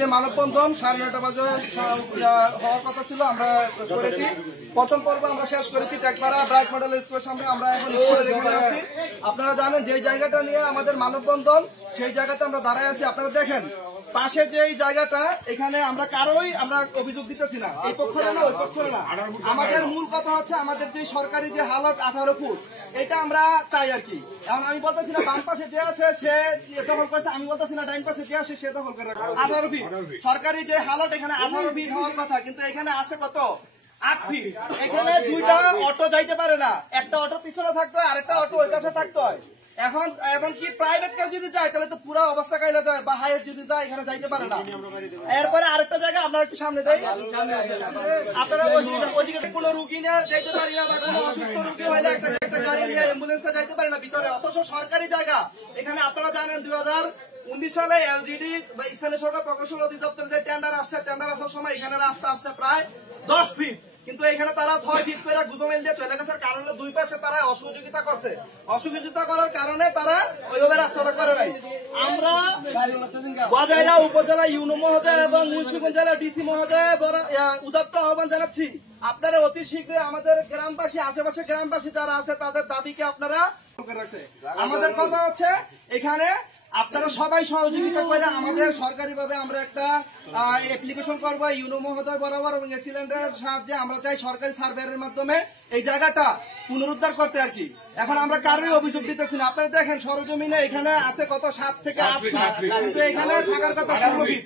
যে মানববন্ধন 9:30 বাজে হওয়ার কথা ছিল, আমরা করেছি। প্রথম পর্ব আমরা শেষ করেছি টেকপাড়া ব্রাইট মডেল স্কুলের সামনে। আমরা এখন স্কুলের এখানে আছি। আপনারা জানেন যে জায়গাটা নিয়ে আমাদের মানববন্ধন, সেই জায়গাতে আমরা দাঁড়ায় আছি। আপনারা দেখেন পাশে যে জায়গাটা, এখানে আমরা কারোই আমরা অভিযোগ দিতেছি না, এই পক্ষ না ওই পক্ষ না। আমাদের মূল কথা হচ্ছে আমাদের যে সরকারি যে হালট 18 ফুট, এটা আমরা চাই আর কি। এখন আমি বলতেছি না বাম পাশে যে আছে সে দখল করছে, আমি বলতেছি না ডাইন পাশে যে আছে সে দখল করে। 18 ফিট সরকারি যে হালট, এখানে 18 ফিট হওয়ার কথা, কিন্তু এখানে আছে কত 8 ফিট। এখানে দুইটা অটো যাইতে পারে না, একটা অটো পিছনে থাকতে হয়, আরেকটা অটো ওই পাশে থাকতে হয়। এখন এমনকি প্রাইভেট কার যদি যায় তাহলে তো পুরো অবস্থা কাইলে যায়, বা হাইয়ের যদি যায় এখানে যাইতে পারে না। এরপরে আরেকটা জায়গা আপনারা একটু সামনে দেয়, আপনারা ওইদিকে কোনো রুগী নিয়ে যাইতে পারি না, বা কোনো অসুস্থ রুগী হলে একটা গাড়ি নিয়ে অ্যাম্বুলেন্সে যাইতে পারে না ভিতরে, অথচ সরকারি জায়গা। এখানে আপনারা জানেন 2019 সালে এলজিডি বা স্থানীয় সরকার প্রকৌশল অধিদপ্তরের যে টেন্ডার আসছে, টেন্ডার আসার সময় এখানে রাস্তা আসছে প্রায় 10 ফিট, কিন্তু এখানে তারা 6 ফিট করে গুজমেল দিয়ে চলে গেছে। কারণে দুই পাশে তারা অসহযোগিতা করছে, অসহযোগিতা করার কারণে তারা ওইভাবে রাস্তাটা করে নাই। আমরা বাজাইরা উপজেলা ইউনো মহোদয় এবং মুন্সিগঞ্জ জেলা ডিসি মহোদয় উদাত্ত আহ্বান জানাচ্ছি, আপনারা অতি শীঘ্রই আমাদের গ্রামবাসী, আশেপাশে গ্রামবাসী যারা আছে তাদের দাবিকে আপনারা রাখছে। আমাদের কথা হচ্ছে এখানে আপনারা সবাই সহযোগিতা করে আমাদের সরকারিভাবে আমরা একটা অ্যাপ্লিকেশন করবো ইউনো মহোদয় বরাবর এবং এসিল্যান্ডের সাহায্যে। আমরা চাই সরকারি সার্ভের মাধ্যমে এই জায়গাটা পুনরুদ্ধার করতে আর কি। এখন আমরা কারোই অভিযোগ দিতেছি না। আপনারা দেখেন সরজমিনে এখানে আছে কত 7 থেকে 8 ফিট, কিন্তু এখানে থাকার কথা 16 ফিট।